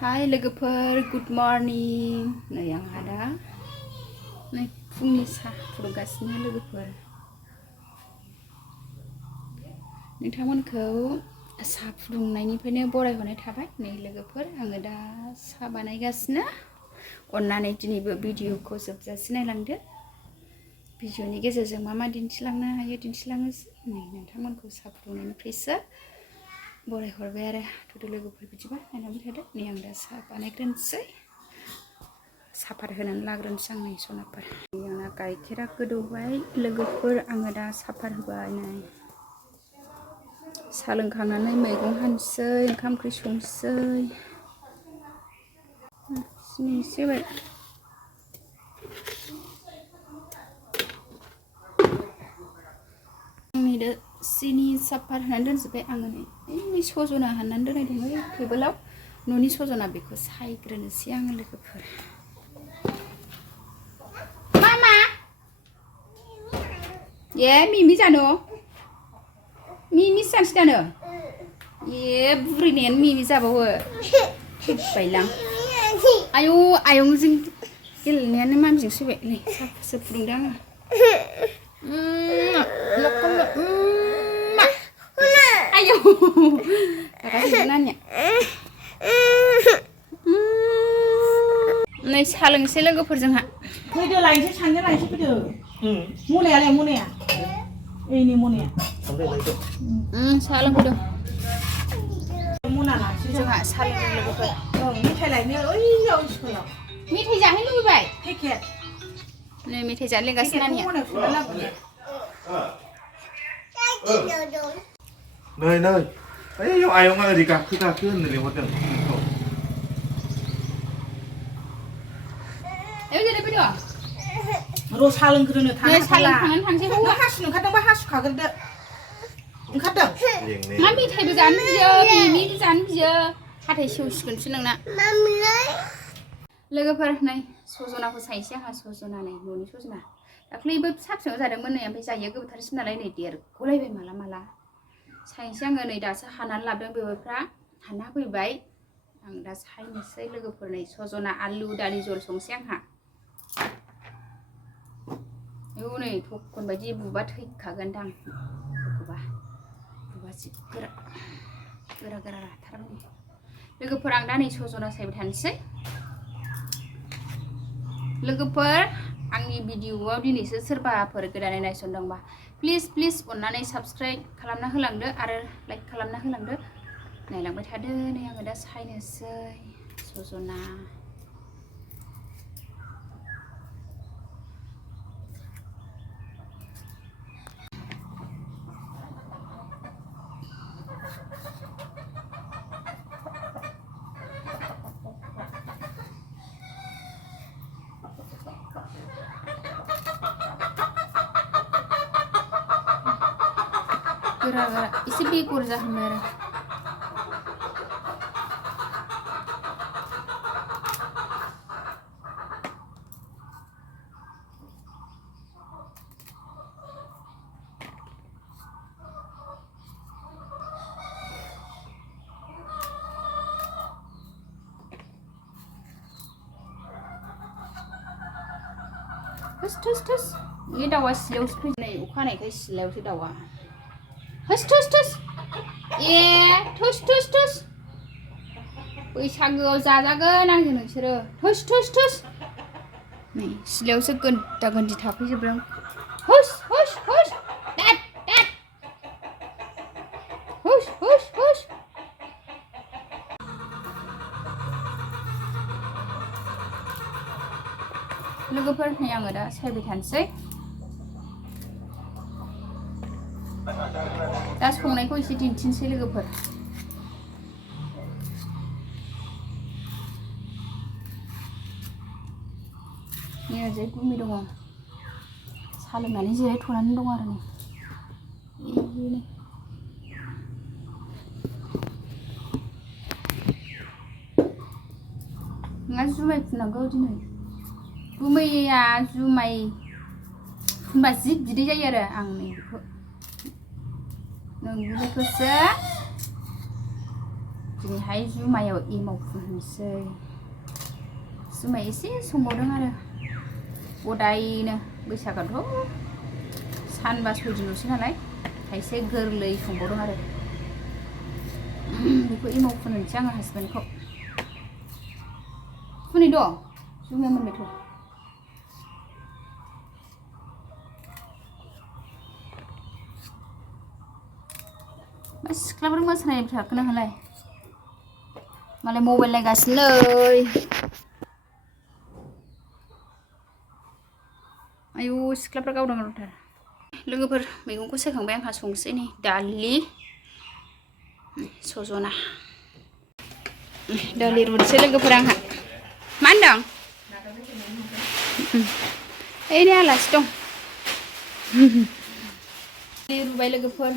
Hai लोगोफोर good morning नै आंहा दा नै फुंनि साहा फुदुंगासिनो लोगोफोर नोंथांमोनखौ साहा फुदुंनायनिफ्रायनो बरायहरनाय थाबाय नै लोगोफोर आङो दा साहा बानायगासिनो अननानै दिनैबो भिडिअखौ जोबजासे नायलांदो भिडिअनि गेजेरजों मा दिन्थिलांनो हायो दिन्थिलांनोसै नै नोंथांमोनखौ साहा फुदुंनायनिफ्रायसो बरायहरबाय आरो थुदो लोगोफोर बिदिबा नायलांबाय थादो नै आं दा साहा बानायग्रोनोसै सापात होनानै लाग्रोनोसै आं नै सनाफोर आंना गाइखेरा गोदौबाय लोगोफोर आङो दा सापात होबाय नै साहा लोंखांनानै मैगं हानोसै ओंखाम ओंख्रि संसै सिनि एसे होबाय आंनि दा सिनि सापात होनानै दोनजोब्बाय आङो नै सजना हाननानै दोननाय दङ टेबोलाव न'नि सजना बेखौ सायग्रोनोसै आङो लोगोफोर मामा ए मिमि जानो मिमि जानोसै दानो ए बुरैनायानो मिमि जाबावो थैबायलां आयौ आयंजों गेलेनायानो मामिजों फैबाय नै साहासो फुदुंदों आङो आयौ रागा नानिया नै साहा लोंसै लोगोफोर जोंहा फैदो लायनोसै सानैजों लायनोसै फैदो मनायालाय मनाया ओइनि मनाया साहा लोंफैदों मना लानोसै जोंहा साहा लोंदों लोगोफोर मेथाइ लायनो ओइयाव स्कुलाव मेथाइ जाहैनो लुबैबाय पेकेट नै मेथाइ जानो लेंगासिनो नानिया नै ओइयाव आयंआ ओरै गाखो होननो लिंहरदों नोंखौ र' साहा लोंग्रोनो थानो हाला थांनानै थांसै नों हासुनो ओंखारदोंबा हासुखाग्रोदो ओंखारदों मा मेथाइबो जानो बियो मिमिबो जानो बियो हाथाय सेवसिगोनसो नोंना लोगोफोर नै सजनाखौ सायनोसै आंहा सजना नै न'नि सजना दाख्लैबो फिसा फिसायाव जादोंमोन नै ओमफ्राय जायो गोबावथारसिन नालाय नै देरग'लायबाय माला सायनोसै आङो नै दासो हानानै लाबोदों बेवहायफ्रा हानना फैबाय आं दा सायनोसै लोगोफोर नै सजना आलु दालि जल संसै आंहा आयौ नै थखन बायदि बुबा थैखागोनदां बुबा जि गोरा राथारमोन लोगोफोर आं दा नै सजना सायबाय थानोसै लोगोफोर आंनि भिडिअआव दिनैसो सोरबाफोर गोदानै नायसनदोंबा प्लिज अननानै साबस्क्राइब खालामना होलांदो आरो लाइक खालामना होलांदो नायलांबाय थादो नै आङो दा सायनोसै सजना गोरा एसे बेगर जाहांबाय आरो थोस बे दाउआ सिलायावसो फैनाय अखानायखाय सिलायावसो दाउआ थोस ए थोस बैसागोआव जाजागोन आंजों नोंसोरो थोस नै सिलायावसो गोनदा गोन्दि थाफैजोबदों हुस लोगोफोर नै आङो दा सायबाय थानोसै दा संनायखौ एसे दिन्थिनोसै लोगोफोर नै ओरैजाय गुमि दङ साहा लोंनानै जिरायथ'नानै दं आरो नै नोंहा जुमाय फुननांगौ दिनै गुमैया जुमाय फुनबा जि बिदै जायो आरो आं नै बेखौ नोंनिखौसो दिनैहाय जुमायाव एमाव फुननोसै जुमाय एसे संबावदों आरो गदायनो बैसागोथ' सानबा 6 दिनल'सै नालाय खायसे गोरलै संबावदों आरो बेखौ एमाव फुननोसै आङो हासबेन्डखौ फुनै दं जुमाया मोनबायथ' मा सिख्लाफोर मोसानाय थाखोना होलाय मालाय मबाइल नायगासिनो आयु सिख्लाफ्रा गावदां गावथार लोगोफोर मैगंखौ सायखांबाय आंहा संसै नै दालि सजना दालि रुनोसै लोगोफोर आंहा मा होनदों ओइ नै आलासि दं दालि रुबाय लोगोफोर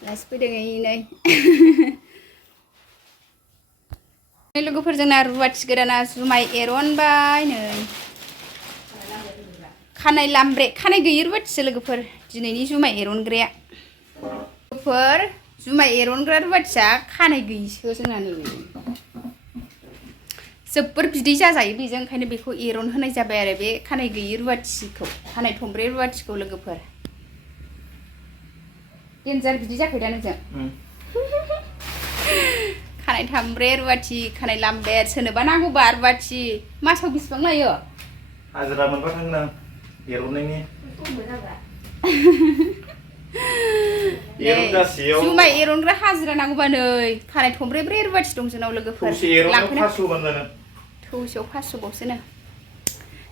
आलासि फैदों नै लोगोफोर जोंना रुवाथि गोदाना जुमाय एरनबाय नै खानाय लामब्रे खानाय गैयै रुवाथिसो लोगोफोर दिनैनि जुमाय एरनग्राया लोगोफोर जुमाय एरनग्रा रुवाथिया खानाय गैयिसो जोंना नै जोबोर बिदै जाजायो बेजों ओंखायनो बेखौ एरनहोनाय जाबाय आरो बे खानाय गैयै रुवाथिखौ खानाय थंब्रे रुवाथिखौ लोगोफोर देन्जार बिदि जाखायो दा नोंजों खानाय थामब्रे रुवाथि खानाय लामबेर सोरनोबा नांगौबा रुवाथि मासाव बेसेबां लायो हाजिरा मोनबा थांगोन आं एरननायनि एरनगासेयाव जुमाय एरनग्रा हाजिरा नांगौबा नै खानाय थंब्रे ब्रे रुवाथि दं जोंनाव लोगोफोर थौसे एरननायाव 500 बानो थौसेयाव 500 बावसोनो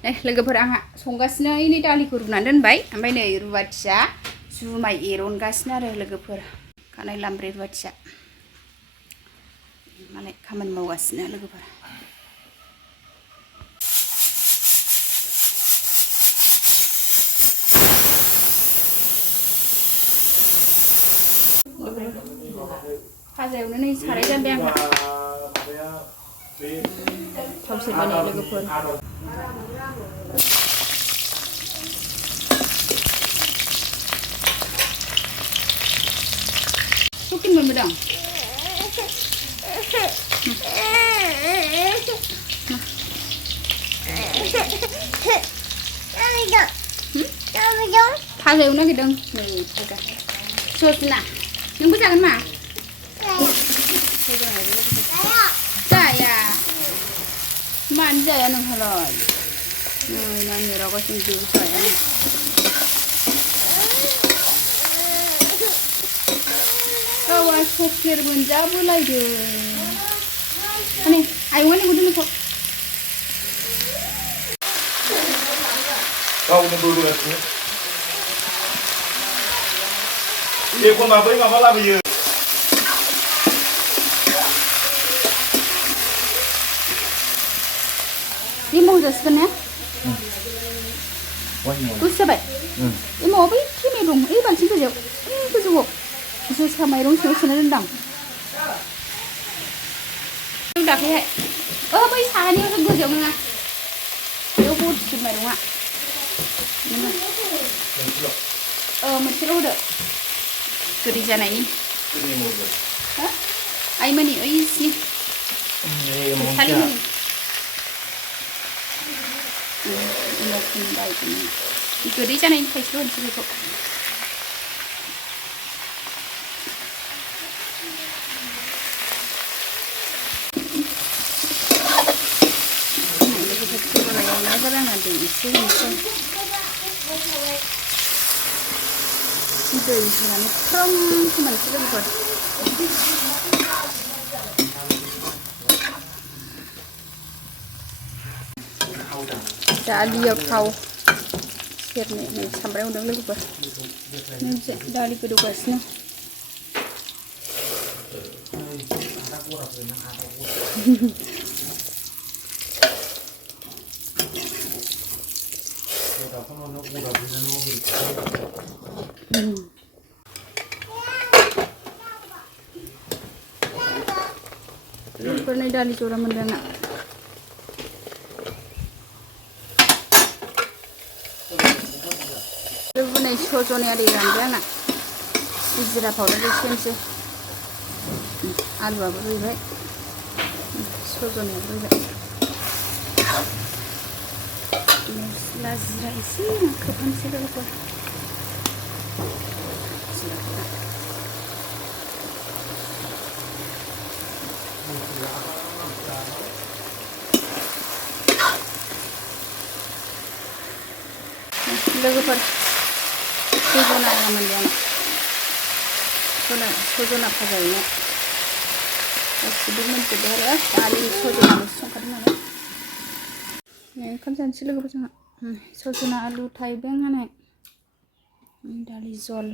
नै लोगोफोर आंहा संगासिनो नै दालिखौ रुनानै दोनबाय ओमफ्राय नै रुवाथिया जुमाय एरनगासिनो आरो लोगोफोर खानाय लामब्रे रुवाथिया माने खामानि मावगासिनो लोगोफोर फाजायावनो नै साराय जानबाय आंहा थाव सेरबाय नै लोगोफोर सकिन मोनबोदों फाजा एवनो नागिरदों नै फाजा सजना नोंबो जागोन मा जाया मानो जाया नोंहालाय नै नानि रागासिनो जेबो जाया गावा चक्लेट मोनजाबोलायदों माने आयंआ लेंहरदों नोंखौ गावनो बोबोगासिनो एखनबा बै माबा लाबोयो एमाव जासिगोन ने गुसु जाबाय एमावआ बै थेमायाव दं ओइ बाल्थिं गोजौआव गोजौआव जोसा माइरं सिङाव सोना दोनदां दाख्लैहाय बै साहानियावसो गोजौआव नङा बेयाव बरथिब माइरङा मोनसेल' होदो गोदै जानायनि आइमोननि ओइसिनि सालिमोननि गोदै जानायनि थाइसेल' होनोसै बेखौ आंहा दै एसे होनोसै दै होनानै फ्रोम फोमोनसै लोगोफोर दालियाव थाव सेरनै नै सामब्राम एवदों लोगोफोर मोनसे दालि गोदौगासिनो बेफोरनि दालि जरा मोनदों ना नै सजनाया दै रानबाय आंना जिरा पाउडार एसे होनोसै आलुआबो रुइबाय सजनायाबो रुइबाय मस्ला जिरा एसे खोबहानोसै लोगोफोर लोगोफोर सजना मोनजानो सजना भाजा एवनाय गासिबो मोनजोबबाय आरो दालि सजनाल'सो संखादों नालाय ओंखाम जानोसै लोगोफोर जोंहा सजना आलु थाइबें हानाय दालि जल